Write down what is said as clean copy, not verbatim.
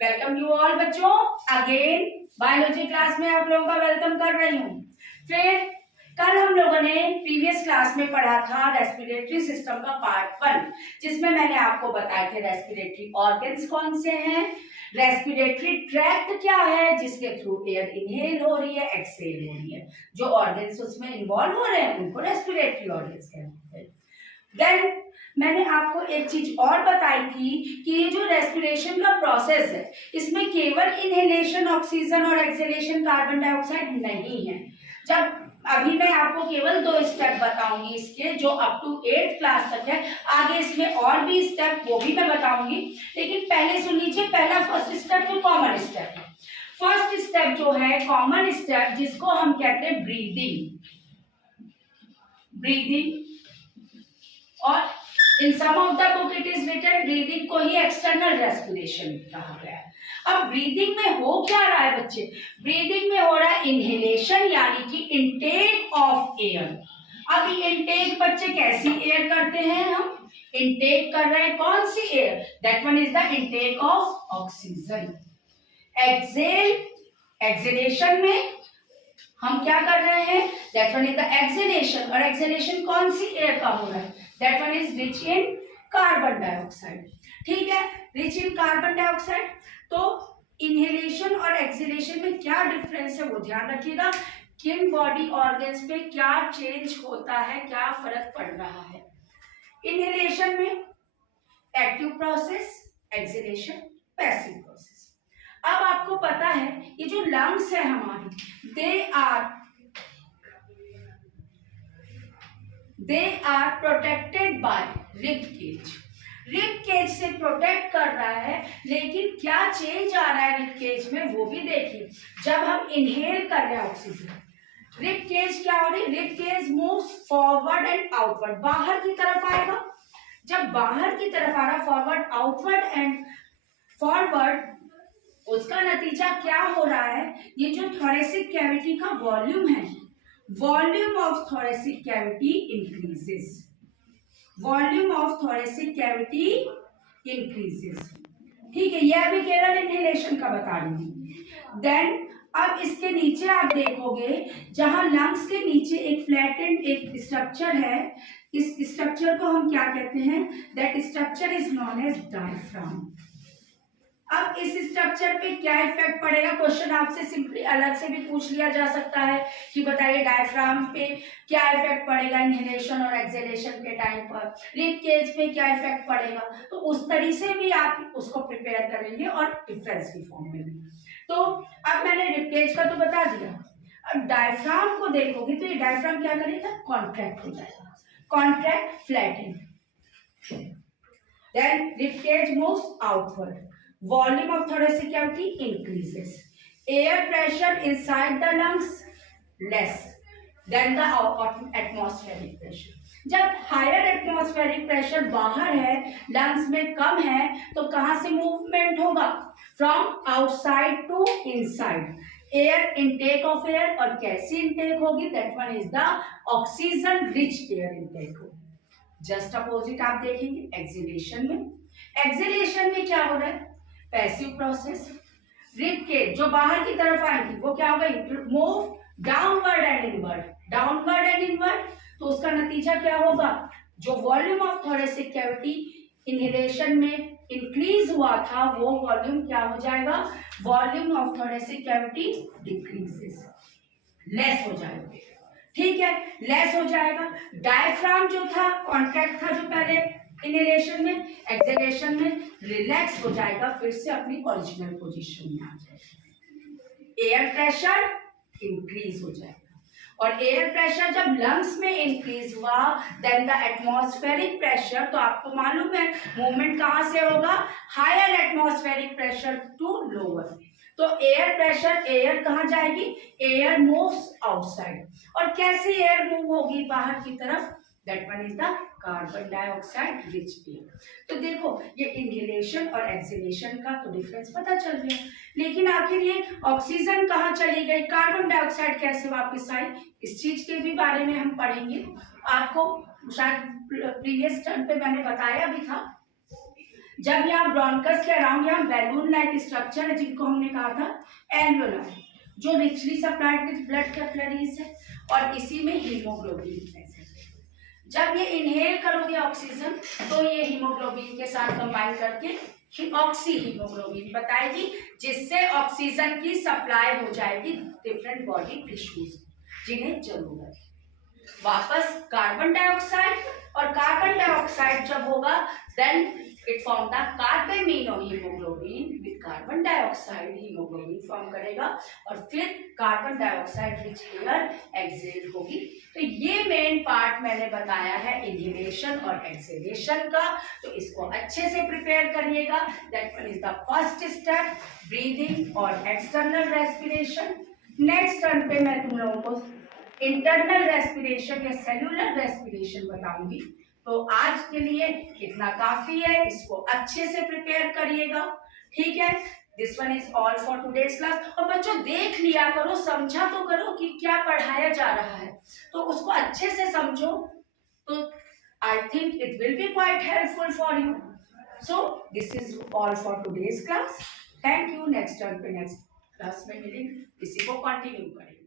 Welcome you all बच्चों, again biology class में आप लोगों का वेलकम कर रही हूँ। फिर कल हम लोगों ने प्रीवियस क्लास में पढ़ा था रेस्पिरेटरी सिस्टम का पार्ट 1, जिसमें मैंने आपको बताए थे रेस्पिरेटरी ऑर्गन्स कौन से हैं, रेस्पिरेटरी ट्रैक्ट क्या है जिसके थ्रू एयर इनहेल हो रही है, एक्सहेल हो रही है, जो ऑर्गन्स उसमें इन्वॉल्व हो रहे हैं उनको रेस्पिरेटरी ऑर्गन्स कहते हैं। देन मैंने आपको एक चीज और बताई थी कि ये जो रेस्पिरेशन का प्रोसेस है इसमें केवल इनहेलेशन ऑक्सीजन और एक्सहेलेशन कार्बन डाइऑक्साइड नहीं है। जब अभी मैं आपको केवल 2 स्टेप बताऊंगी इसके, जो अप टू 8th क्लास तक है, आगे इसमें और भी स्टेप वो भी मैं बताऊंगी, लेकिन पहले सुन लीजिए। पहला फर्स्ट स्टेप जो कॉमन स्टेप है, फर्स्ट स्टेप जो है कॉमन स्टेप जिसको हम कहते हैं ब्रीदिंग। और in some of the book it is written breathing को ही एक्सटर्नल रेस्पिरेशन कहा गया है। अब ब्रीदिंग में हो क्या रहा है बच्चे? ब्रीदिंग में हो रहा है इनहेलेशन, यानी कि इनटेक ऑफ एयर। अब ये इनटेक बच्चे कैसी एयर करते हैं? हम इनटेक कर रहे हैं कौन सी air? That one is the intake of oxygen. Exhalation में हम क्या कर रहे हैं? That one is the exhalation. और एक्सहेलेशन कौन सी एयर का हो रहा है? That one is rich in carbon dioxide. ठीक है, रिच इन कार्बन डाइऑक्साइड। तो इनहेलेशन और एक्सहेलेशन में क्या डिफरेंस है वो ध्यान रखिएगा। किन बॉडी ऑर्गन्स पे क्या चेंज होता है, क्या फर्क पड़ रहा है। इनहेलेशन में active process, exhalation passive process. अब आपको पता है ये जो लंग्स है हमारी, they are protected by rib cage. Rib cage से प्रोटेक्ट कर रहा है, लेकिन क्या चेंज आ रहा है रिब केज में वो भी देखिए। जब हम इनहेल कर रहे हैं ऑक्सीजन, रिब केज क्या हो रही है? Rib cage moves forward and outward, बाहर की तरफ आएगा। जब बाहर की तरफ आ रहा, फॉरवर्ड, आउटवर्ड एंड फॉरवर्ड, उसका नतीजा क्या हो रहा है? ये जो थोरेसिक कैविटी का वॉल्यूम है, volume of thoracic cavity increases. Volume of thoracic cavity increases. ठीक है, यह भी केवल इनहेलेशन का बता रही हूँ। देन अब इसके नीचे आप देखोगे, जहां लंग्स के नीचे एक फ्लैटेंड एक स्ट्रक्चर है, इस स्ट्रक्चर को हम क्या कहते हैं? That structure is known as diaphragm. अब इस स्ट्रक्चर पे क्या इफेक्ट पड़ेगा? क्वेश्चन आपसे सिंपली अलग से भी पूछ लिया जा सकता है कि बताइए डायफ्राम पे क्या इफेक्ट पड़ेगा इनहेलेशन और एक्सहेलेशन के टाइम पर, रिब केज पे क्या इफेक्ट पड़ेगा। तो उस तरीके से भी आप उसको प्रिपेयर करेंगे और डिफरेंस की फॉर्म में भी। तो अब मैंने रिब केज का तो बता दिया। अब डायफ्राम को देखोगे तो ये डायफ्राम क्या करेगा? कॉन्ट्रैक्ट हो जाएगा, contract, flatten. Then rib cage moves outward, volume of thoracic cavity increases, air pressure inside the lungs less than the atmospheric pressure. जब हायर एटमॉस्फेरिक प्रेशर बाहर है, लंग्स में कम है, तो कहां से मूवमेंट होगा? From outside to inside, air intake of air. और कैसी इनटेक होगी? That one is the oxygen rich air intake होगी। जस्ट अपोजिट आप देखेंगे एक्सहेलेशन में। एक्सहेलेशन में क्या हो रहा है? Passive process. रिब केज जो बाहर की तरफ आएगी वो क्या होगा? Move downward and inward, downward and inward. तो उसका नतीजा क्या होगा? जो volume of thoracic cavity inhalation में इंक्रीज हुआ था, वो वॉल्यूम क्या हो जाएगा? Volume of thoracic cavity decreases, less हो जाएगा। ठीक है, लेस हो जाएगा। डायफ्राम जो था कॉन्ट्रैक्ट था, जो पहले इनहेलेशन में, एक्सहेलेशन में रिलैक्स हो जाएगा, फिर से अपनी ओरिजिनल पोजीशन में आ जाएगा। एयर प्रेशर इंक्रीज हो जाएगा, और एयर प्रेशर जब लंग्स में इंक्रीज हुआ, देन द एटमॉस्फेरिक प्रेशर, तो आपको मालूम है मूवमेंट कहां से होगा? Higher atmospheric pressure to lower. तो एयर प्रेशर, एयर कहां जाएगी? Air moves outside. और कैसी एयर मूव होगी बाहर की तरफ? That one is the carbon dioxide rich air. तो देखो, ये इनहेलेशन और एक्सहेलेशन का तो डिफरेंस पता चल गया, लेकिन आखिर ये ऑक्सीजन कहाँ चली गई, कार्बन डाइऑक्साइड कैसे वापस आई, इस चीज के भी बारे में हम पढ़ेंगे। आपको शायद प्रीवियस टर्म पे मैंने बताया भी था। जब यहाँ ब्रोंकस के अराउंड यहाँ बैलून लाइक स्ट्रक्चर है जिनको हमने कहा था एल्वेओलाई, जो richly supplied with blood capillaries है, और इसी में हीमोग्लोबिन प्रेजेंट है। जब ये इनहेल करोगे ऑक्सीजन तो ये हीमोग्लोबिन के साथ कंबाइन करके ऑक्सी हीमोग्लोबिन बताएगी, जिससे ऑक्सीजन की सप्लाई हो जाएगी डिफरेंट बॉडी टिश्यूज जिन्हें जरूरत है। वापस कार्बन डाइऑक्साइड, और कार्बन डाइऑक्साइड जब होगा then it form the carbamino haemoglobin with carbon dioxide haemoglobin form करेगा, और फिर carbon dioxide rich air exhale होगी। तो ये मेन पार्ट मैंने बताया है इनहेलेशन और एक्सेलेशन का, तो इसको अच्छे से प्रिपेयर करिएगा। That one is the first step, breathing और एक्सटर्नल रेस्पिरेशन। नेक्स्ट टर्न पे मैं तुम लोगों को इंटरनल रेस्पिरेशन या सेल्यूलर रेस्पिरेशन बताऊंगी। तो आज के लिए इतना काफी है, इसको अच्छे से प्रिपेयर करिएगा, ठीक है। This one is all for today's class. और बच्चों देख लिया करो, समझा तो करो कि क्या पढ़ाया जा रहा है, तो उसको अच्छे से समझो, तो I think it will be quite helpful for you. So this is all for today's class. Thank you. Next turn पे नेक्स्ट क्लास में मिलेंगे, इसी को कंटिन्यू करेंगे।